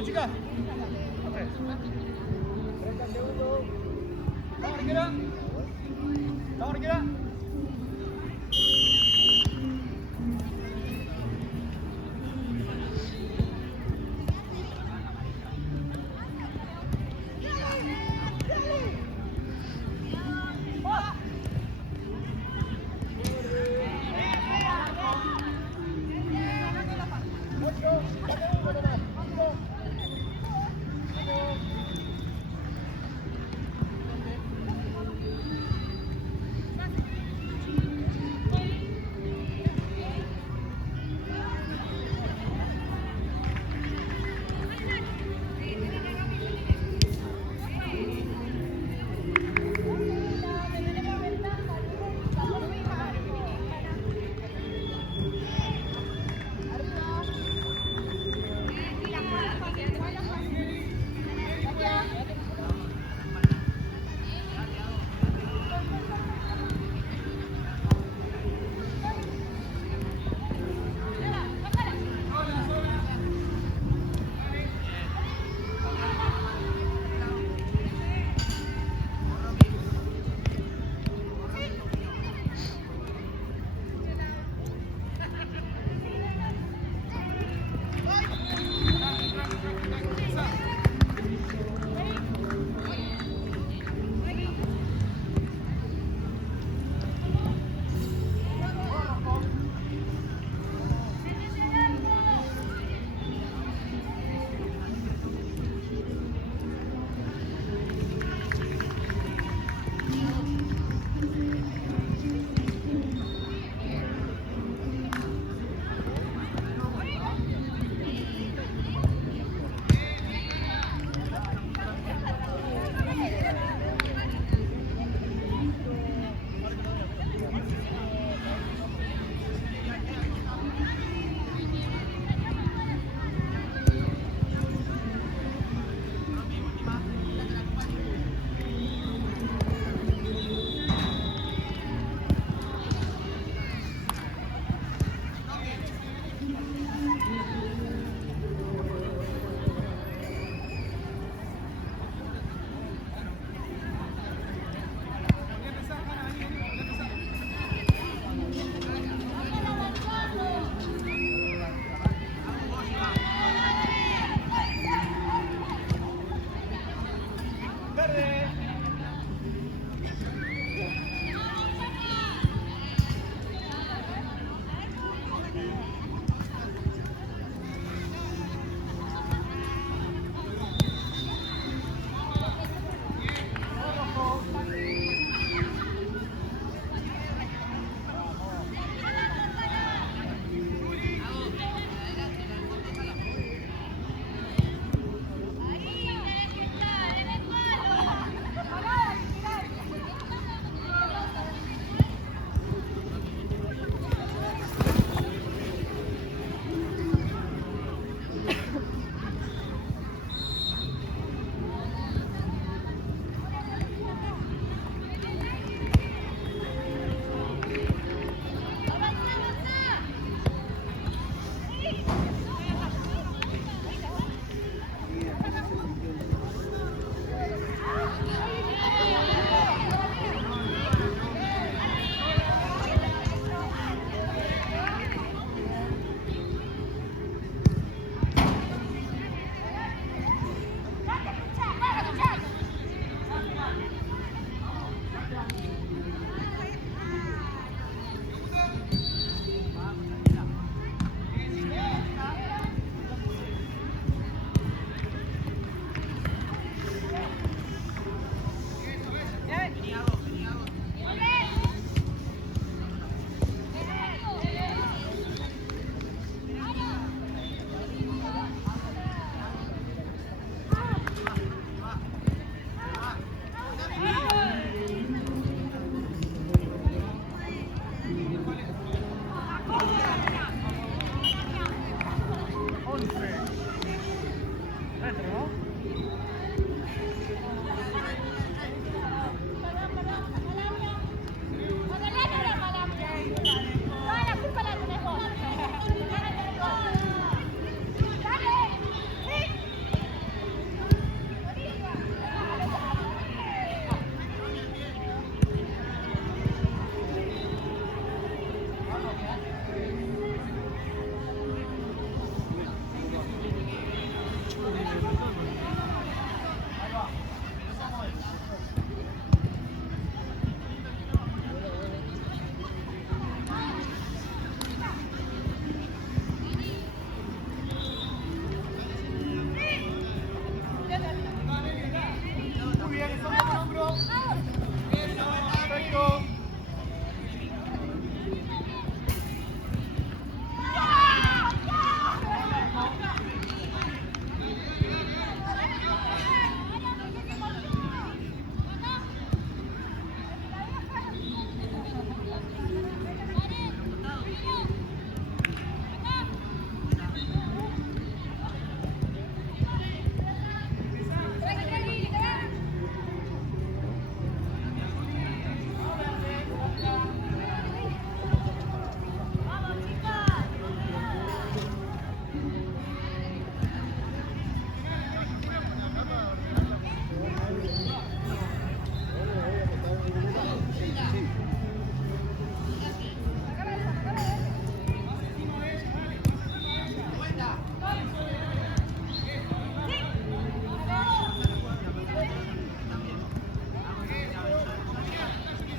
Vamos, chicas. 30 segundos. Vamos, Riquera. Vamos, Riquera.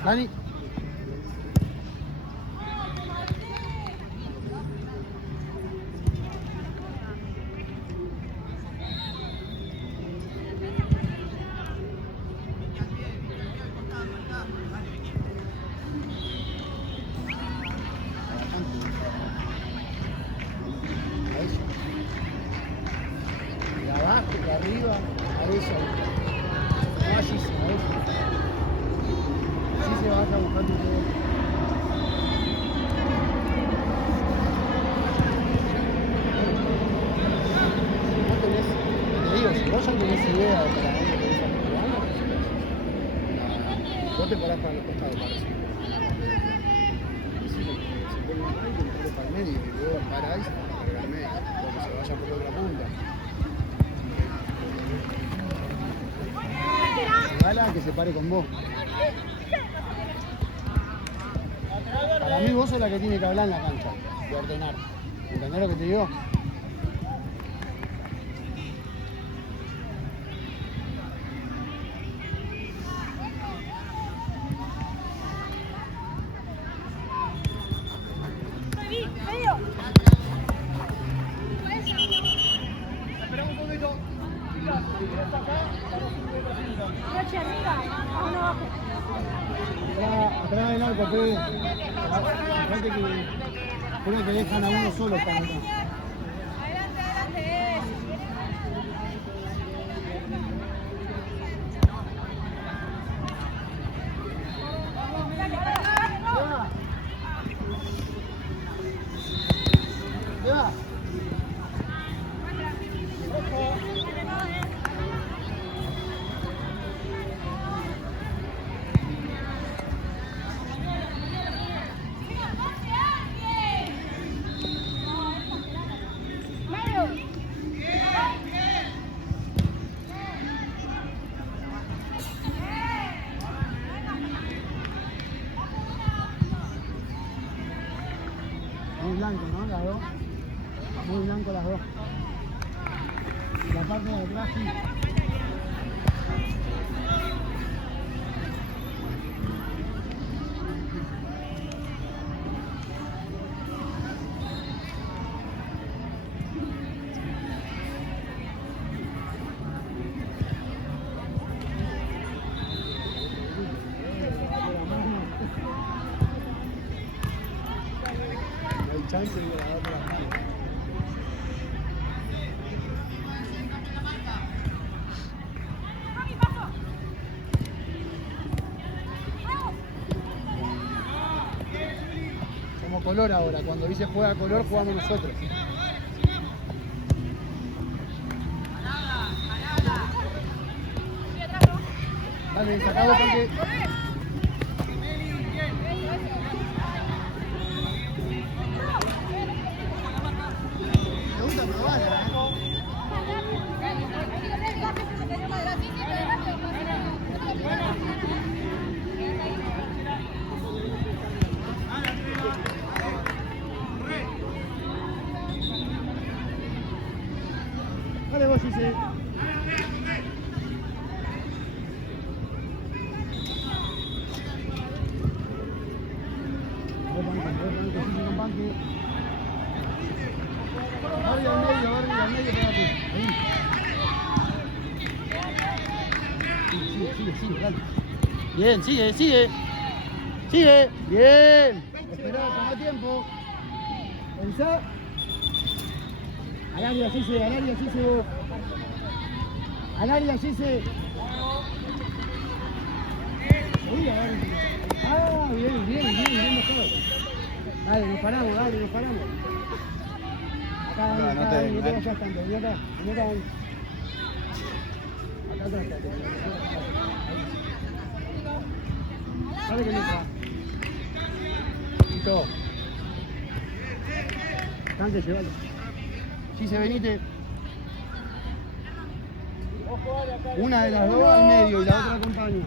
Dani. Arriba, a ella. No allí, a ella. Así se va a buscar tu juego. Vos tenés, te digo, si vos ya tenés idea de para dónde querés estar jugando, vos te parás para los costados, parece. Se pone un right y le para el medio, y luego para ahí se va a cargar medio, porque se vaya por otra punta. Que se pare con vos. Para mí vos sos la que tiene que hablar en la cancha, de ordenar. ¿Entendés lo que te digo? Espera un poquito. Está acá, estamos un poquito así. Noche arriba, a uno abajo. Atrás del arco, Pedro. Fíjate que creo que dejan a uno solo para acá. Adelante, adelante. ¿Qué va? Muy blanco, ¿no? Las dos. Muy blanco las dos. La parte de atrás sí. No hay chance de la otra. Somos color ahora, cuando dice juega color, jugamos nosotros. Dale, sacado porque... Me gusta probarla, Dale vos, Gise. Sigue, dale. Bien, sigue. Sigue, bien. Esperá, toma tiempo. Pensá. Al área, Gise, vos. Al área, Gise. Uy, al área. Ah, bien mejor. Dale, nos paramos. Acá, No, no te vayas tanto, vení acá. Acá atrás, Dale que entra. Listo. Cante, llévalo. Gise, venite. Una de las dos al medio y la otra acompaña.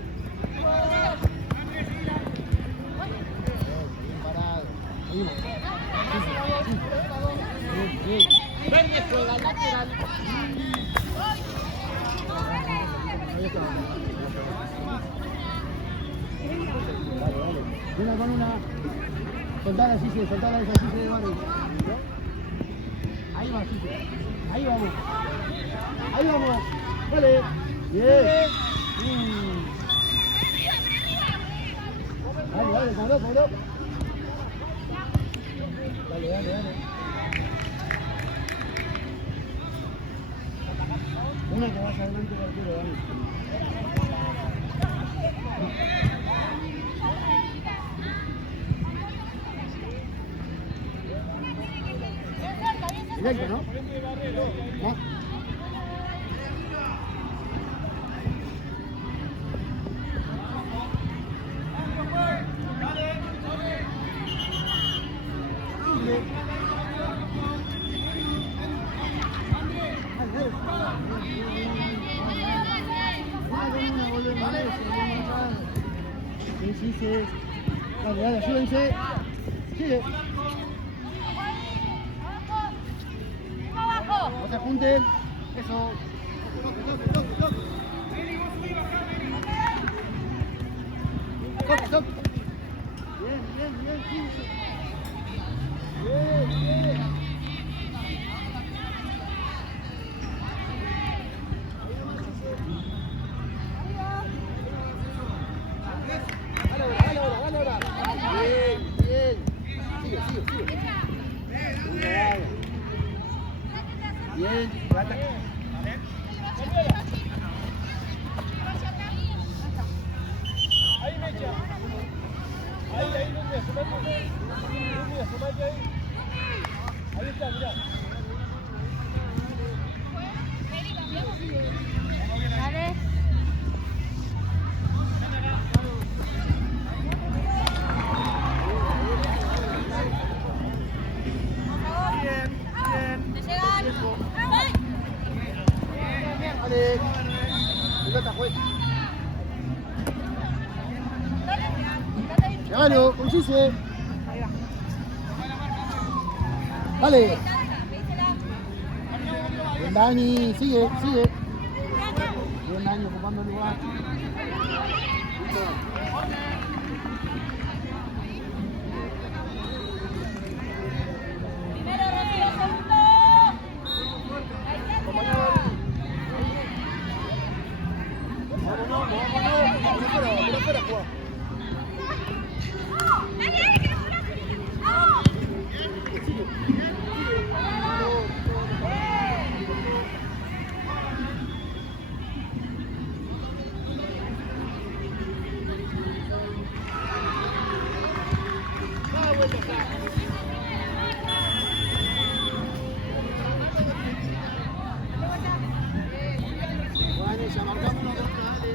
Bien parado. Seguimos. Bien. Verde juega lateral. Ahí está. Una con una. Soltala así, sí, soltala esa así, de Barry. Ahí va, sí. Ahí vamos. Ahí vamos. Vale. Bien. Dale, dale, cobró. Dale. Una que vaya adelante del arquero, dale. Directo, ¿no? ¿No? Sí. Dale, ayúdense. Sigue. No se junten. Eso. Toc. Bien, 15. Bien. Dale ahora. Bien. Sigue. Bien, trata. Ahí, Mecha. Ahí, Lumbia, sumate ahí. Ahí está, mirá. Dale. Bien. ¿Te llegan? Dale. Pelota, juez. Llévalo, con Gise. Dale. Bien, Dani. Sigue. Bien, Dani, ocupando el lugar. Primero, Rocío, segundo. Vámonos. Fuera, juega. Bueno, ya marcamos una contra, dale.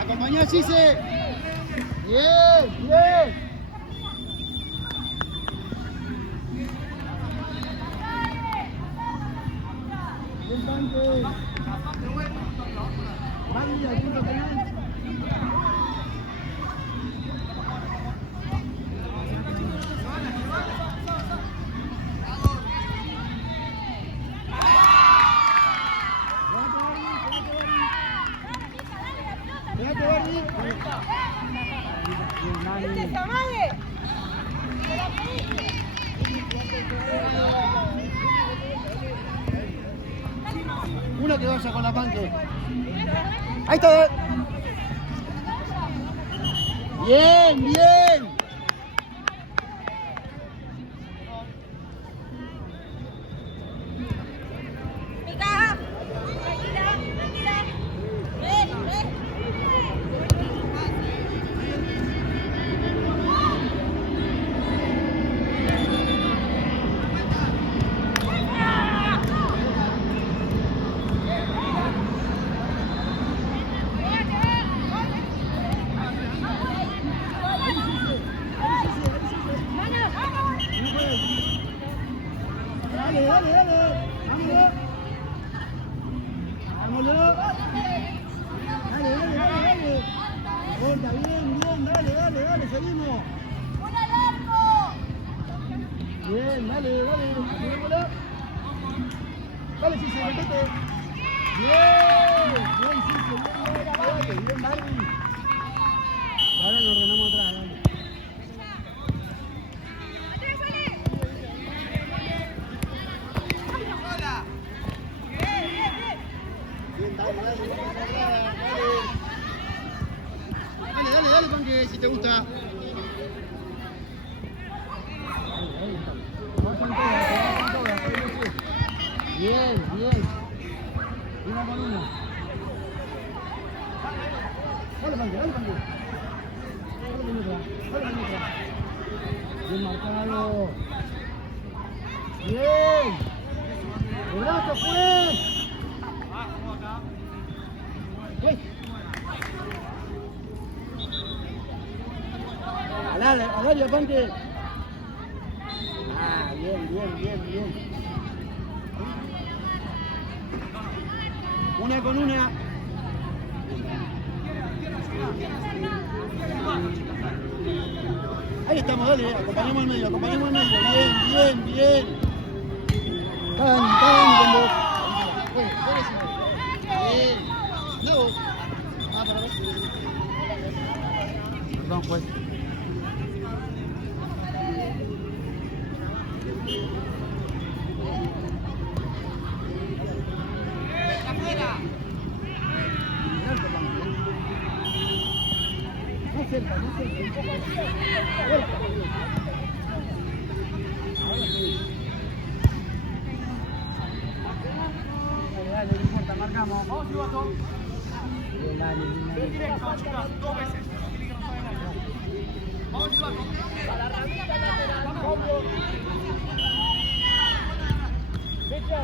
Acompañá, Gise. Bien. Bien, Tanque. Mandi al punto penal. Pegate, Barry. Bien, Dani. Una que vaya con la panque. Ahí está. Bien. seguimos. ¡Un al arco! Bien, dale, juguémosla. Dale, sí, se metete. Bien, sí, bien, Barbie. Ahora nos ordenamos atrás, dale. Bien, dale, Panque, si te gusta. Bien. Una con una. Dale, Panque. Dale, bien marcado. Bien. El brazo fue. Al área, Panque. Ah, bien. Una con una. Ahí estamos, dale, acompañamos al medio. Bien. Tan con vos. Bien. No vos. Para ver. Perdón, pues. Cerca, un poco. Dale, no importa, marcamos. Vamos, Chivato. Bien. Ven directo, chicas, 2 veces. Tiene que no sabe nada. Vamos, Chivato. A la ramita lateral. Vamos. Fecha.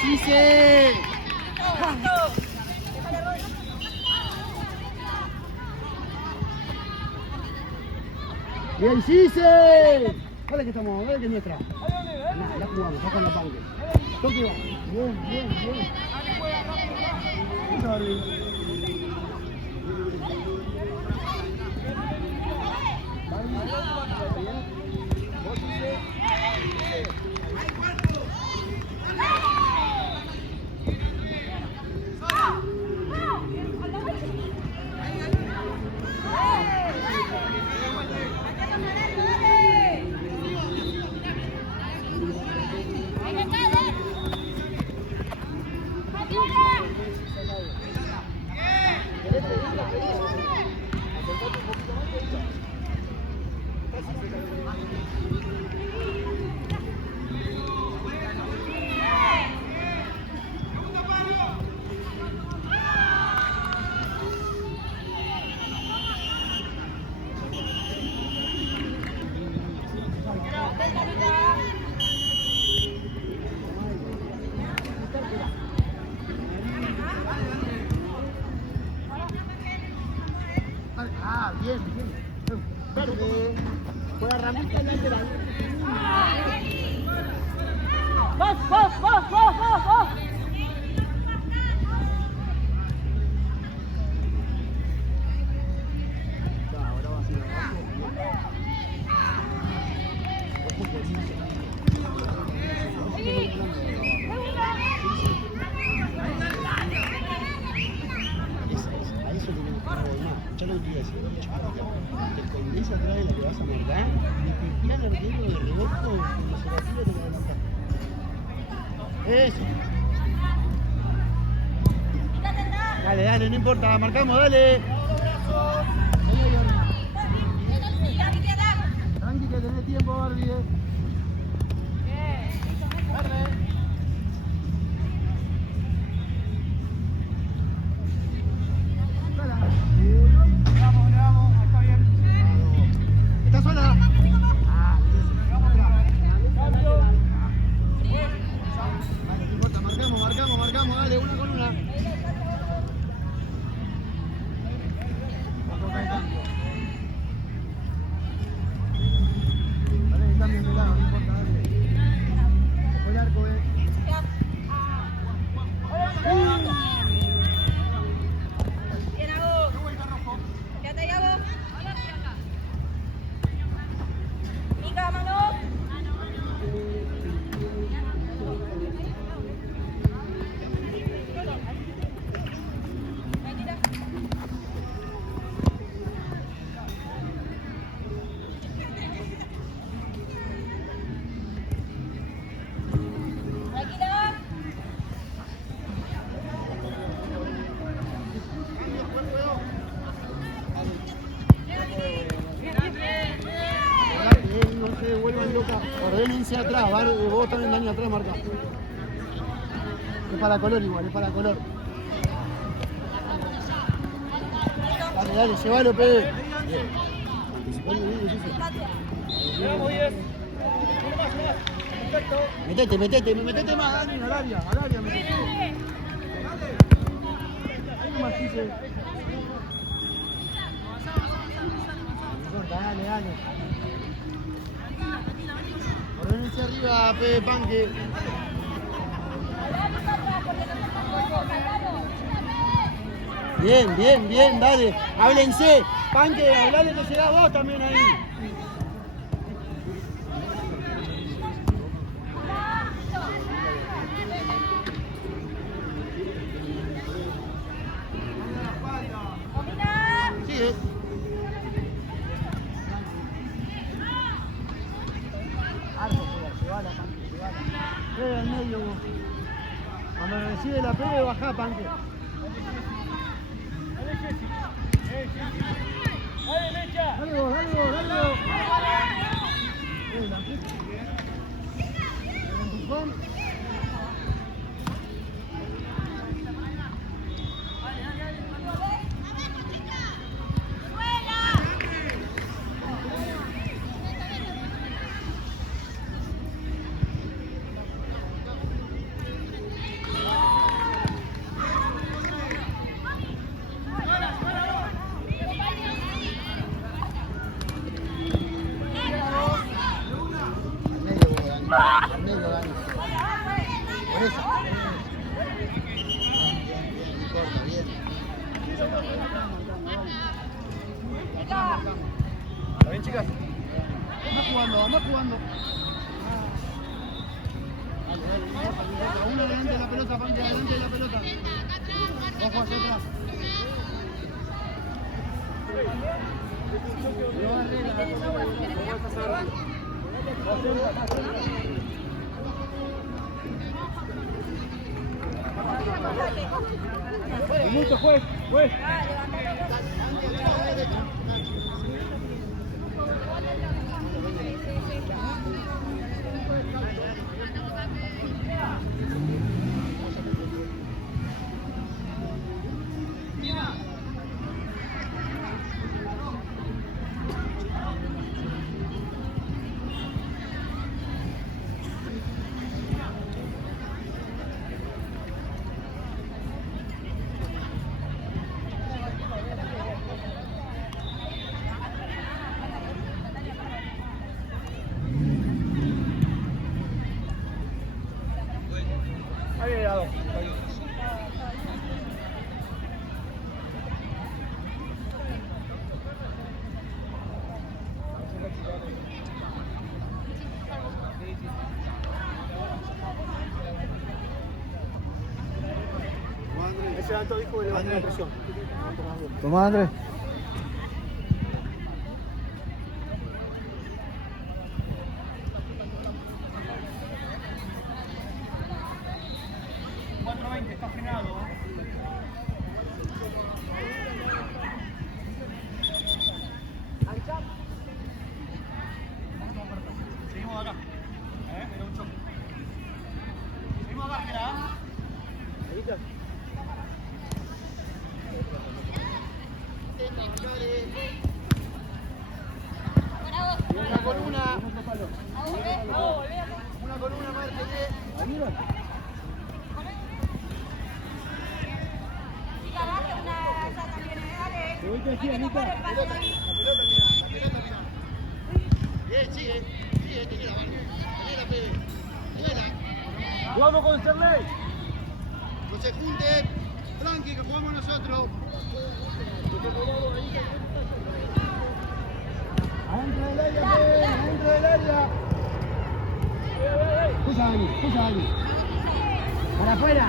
¡Gise! ¡Bien, Gise! Dale que estamos, dale que es nuestra. La jugamos, sacan la Panque. Toque va. Bien. Bien. Verde. Por la ramita lateral. ¡Vos! Ahora va a ser a eso tiene que estar más. Yo lo que decía, el condensa atrás de la que vas a marcar, y te el arquero de rebote cuando se la tira te queda la. Eso. Dale, no importa, marcamos, dale. Tranqui que tenés tiempo, Barbie. Vamos, está bien. ¿Estás sola? Cambio. Vale, no importa, marcamos, dale, una con una. Valencia atrás, vos también Dani atrás marca. Es para color igual, es para color. Dale, dale, llévalo, Pepe. Bien. Anticipando bien, Jesús. Llegamos 10. Perfecto. Metete más, Dani, al área, metete. Ahí nomás quise. Dale. Ordenense arriba, Pepe Panque. Bien, dale. Háblense. Panque, hablale que llegás vos también ahí. Sigue. Llevala, Panque, llevala. Pega al medio vos. Cuando recibe la pega, bajá, Panque. ¡Dale, Mecha! Dale vos. La puta. El empujón. Al medio, Dani. Por eso. Corta, bien. ¿Está bien, chicas? Anda jugando. Dale. Uno delante de la pelota, Panque, delante de la pelota. Ojo hacia atrás. Minuto, juez. Ahí llegado. Ese alto dijo que le va a tener presión. Tomá, Andrés. Está frenado. Seguimos acá. Era un choque. Seguimos acá, espera. Una columna. Una columna, márquete. La pelota, mirá. Bien, sigue, tenía la mano. Tenía. Jugamos con Sterley. No se junten. Tranqui, que jugamos nosotros. Adentro del área. Pusa Dani. Para afuera.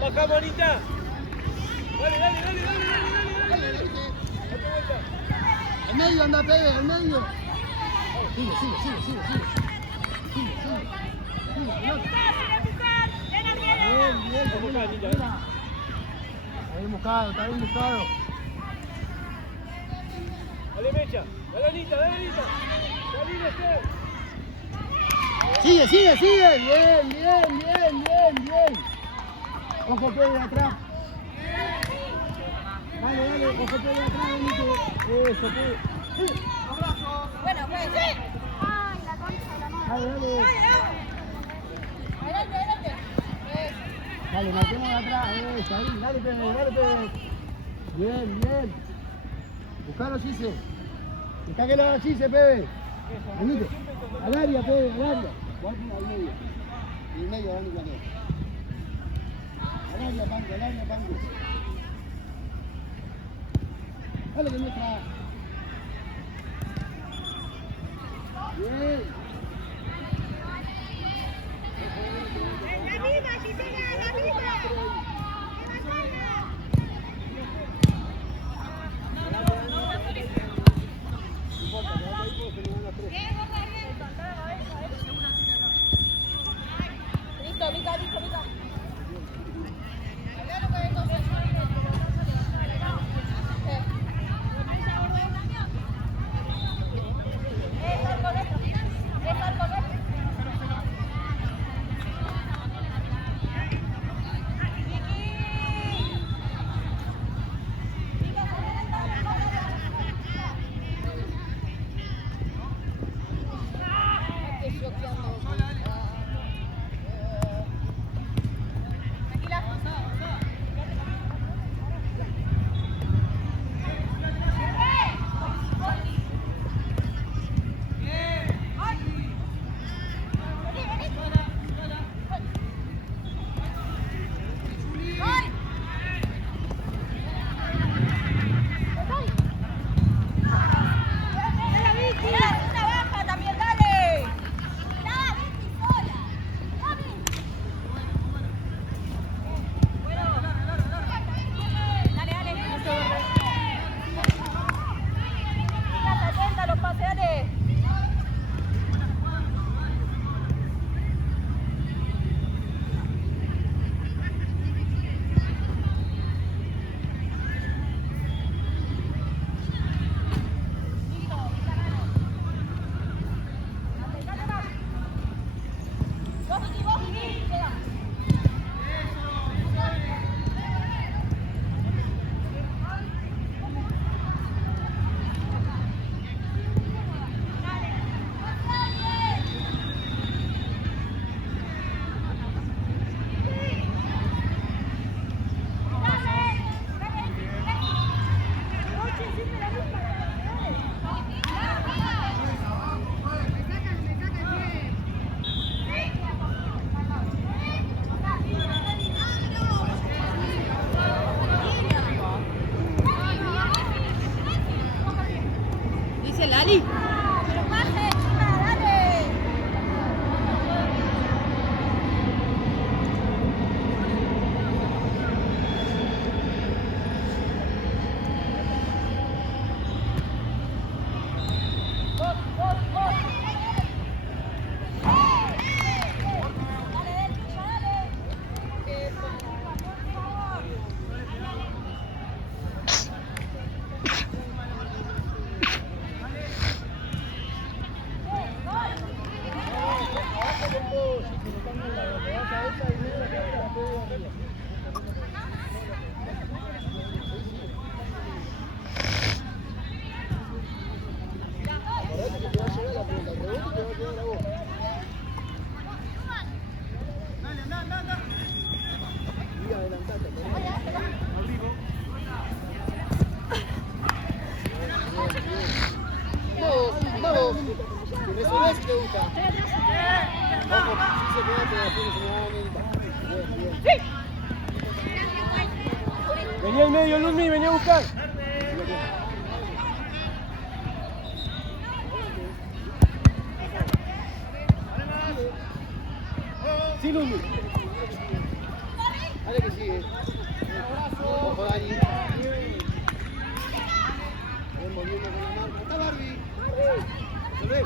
Bajamos, Anita. Dale. Al medio anda, Pepe, al medio. Sigue. Bien. Está bien buscado. Dale, Mecha. Dale, Anita. Dale, Esther. Sigue. Bien. Ojo, Pedro, de atrás. Dale, ojo, Pedro, de atrás, Benito. Eso, Pedro. Bueno, pues. ¡Ay, la concha de la madre! Dale. Adelante. Dale, marquemos de atrás. Eso, ahí. Dale, Pedro. Bien. Buscalo, Gise. Está que lo haga Gise, Pepe. Venite. Al área, Pepe, al área. Guardi al medio. Y el medio, Dani, Daniel. Al área, Pango. Dale que nuestra. Bien. ¡La misma, Gisela! ¡La misma! Listo, Mica. Vení al medio, Luzmi, vení a buscar. Sí, Luzmi. Dale que sigue. Ojo, Dani. Ven volviendo con la marca. ¡Está Barbie! Bien.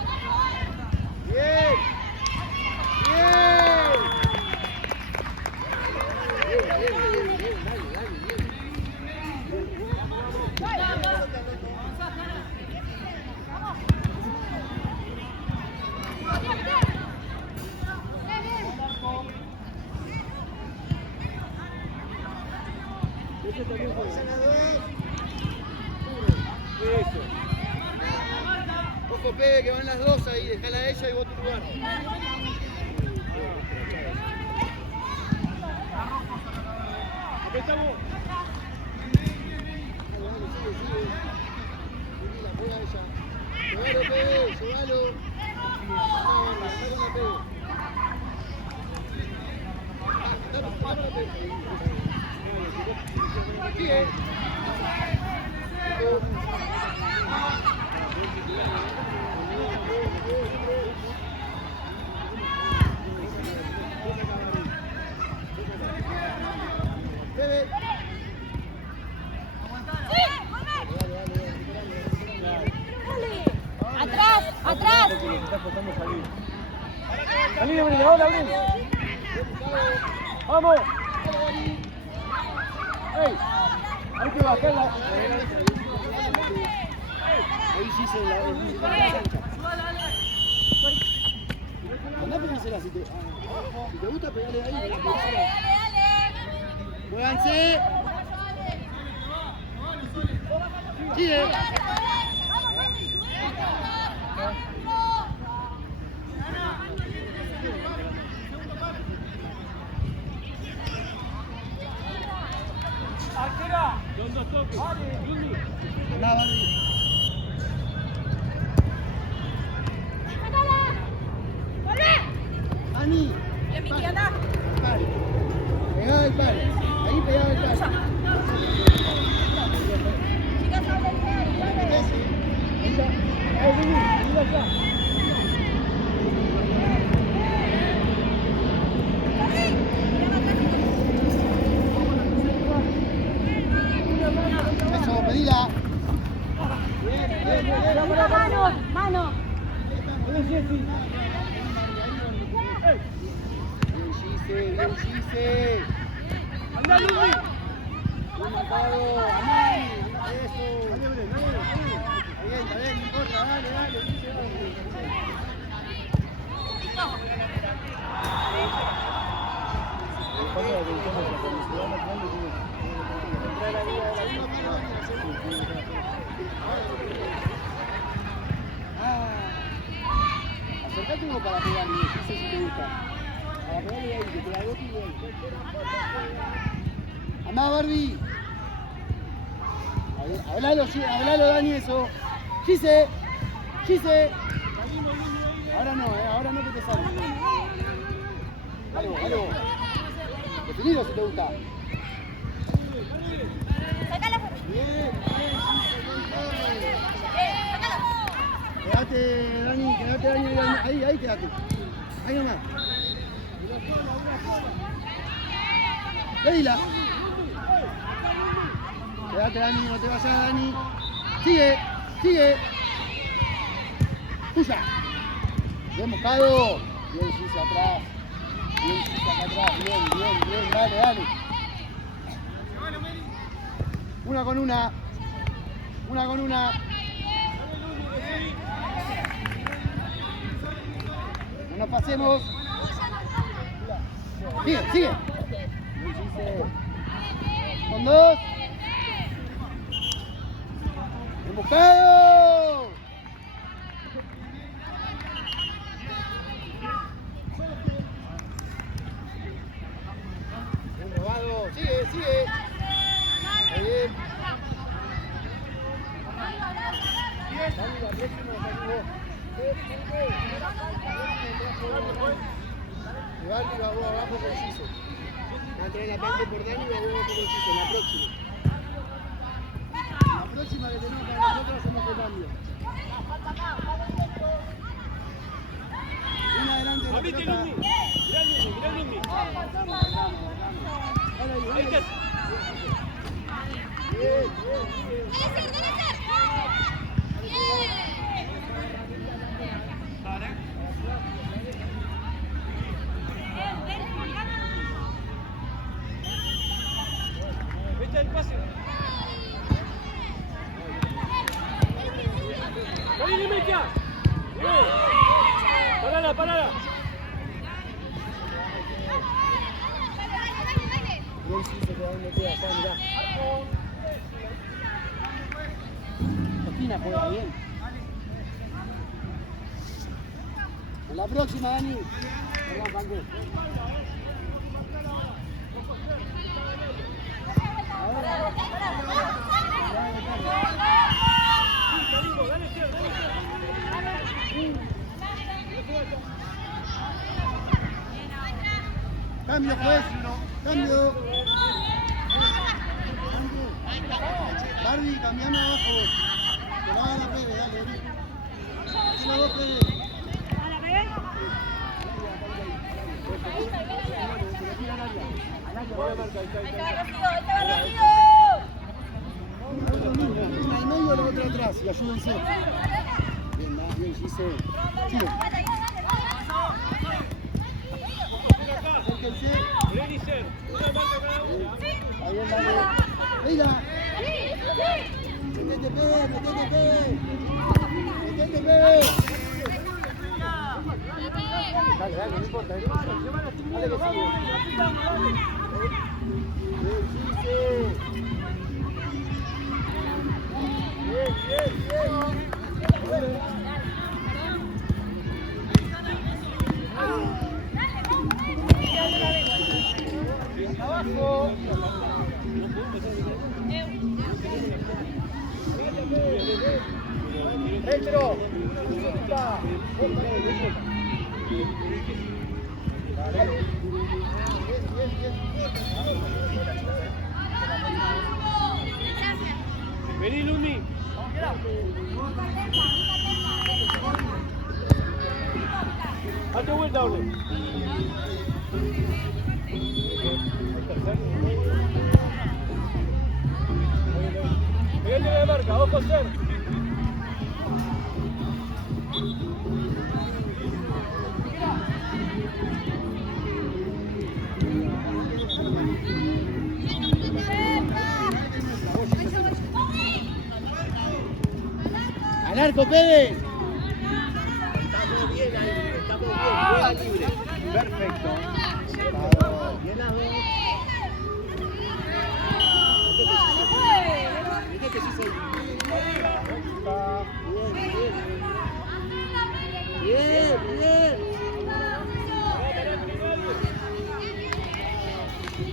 Bien. Bien. Eso. Ojo, Pepe, que van las dos ahí, dejala a ella y vos tu lugar. Acá estamos. Juega ella. Llévalo, Pepe, llévalo. Sigue. Atrás, atrás. Salí, Gabriel, ahora, Gabriel. Vamos. ¡Ey! Hay que bajarla. Ahí sí se la cancha. Andá a pegársela si te gusta pegarle ahí. Dale, dale. ¡Jueganse! ¡Sigue! Arquera. Dos toques. Andá, Barbie. Ani. Bien, Miki, anda. Pal. Pegado el pal. Ahí pegado el pal. Chicas, háblense. Ahí está. Ahí está. Eso, pedila. Mano, mano. Bien, Gise. Anda, Luis. Bien marcado. Amani. Eso. Está bien, no importa. Dale, Gise, acercate uno para pegarle, no sé si te gusta. Para pegarle ahí, que te la bote y ahí. Andá, Barbie. Hablalo, Dani, eso. Gise. Ahora no que te salga. Algo. Definido si te gusta. Sácala. Bien, quédate, Dani, ahí quédate. Ahí nomás. Pedila. Quédate, Dani, no te vayas, Dani. Sigue. Tuya. Bien buscado. Bien, Gise atrás. Bien, dale. Una con una. No nos pasemos. Sigue. Con dos. Bien buscado. Bien robado. Sigue. Está bien. Dani, la próxima salimos. Igual va abajo con Gise. Va a traer la parte por Dani y va abajo con Gise. La próxima que tenemos para nosotros hacemos el cambio. Una adelante de la Abrite, pelota. Lumi. Mirá, Lumi. Ahí está. Bien. vení, Mecha. Bien. Parala, parala. Bien, sí, se queda donde queda, acá, mirá. Esquina juega bien. En la próxima, Dani. Perdón, Panque. Cambio, juez. Cambio. Barbie, cambiame abajo vos. Que no haga la Pérez, dale, vení. Tira vos, Pérez. Una al medio, la otra atrás. Y ayúdense. Bien, nada, bien, Gise. Sigue. Acérquense. Renicer. Una marca cada uno. Ahí bien, dale. Mira. Metete, Pérez, metete, Pérez. Metete, Pérez. Dale, dale, no importa. Dale que sigue. Bien, Gise. Bien, bien, bien. Abajo. Retro. Vení, Lumi. Date vuelta, Ole. Pegate de marca, ojo, Ser. Al arco, Pérez. Estamos bien ahí, estamos bien. Juega libre. Perfecto. Bien las dos. Metete, Gise. Bien, bien.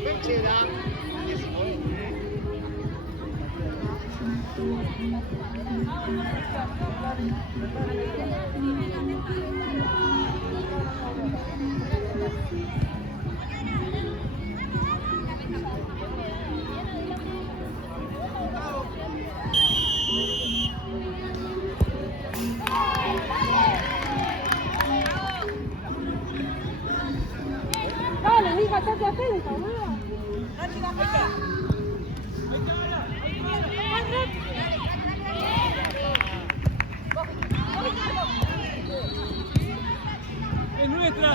Pechera. Dale, hija, estate atenta, ¿no? Es nuestra.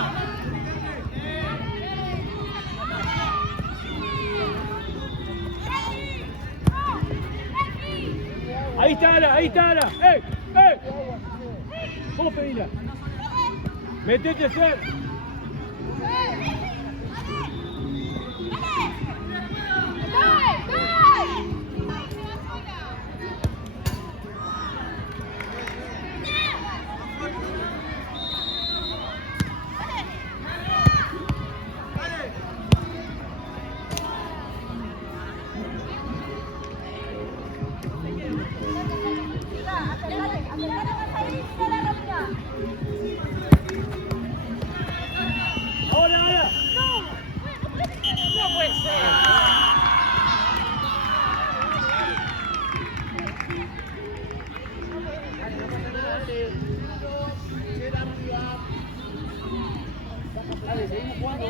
Ahí está Ala, ahí está Ala. ¡Eh! ¡Eh! ¿Cómo pedila? Metete, Ser. Ahora, ahora. No puede ser. Dale, seguimos jugando.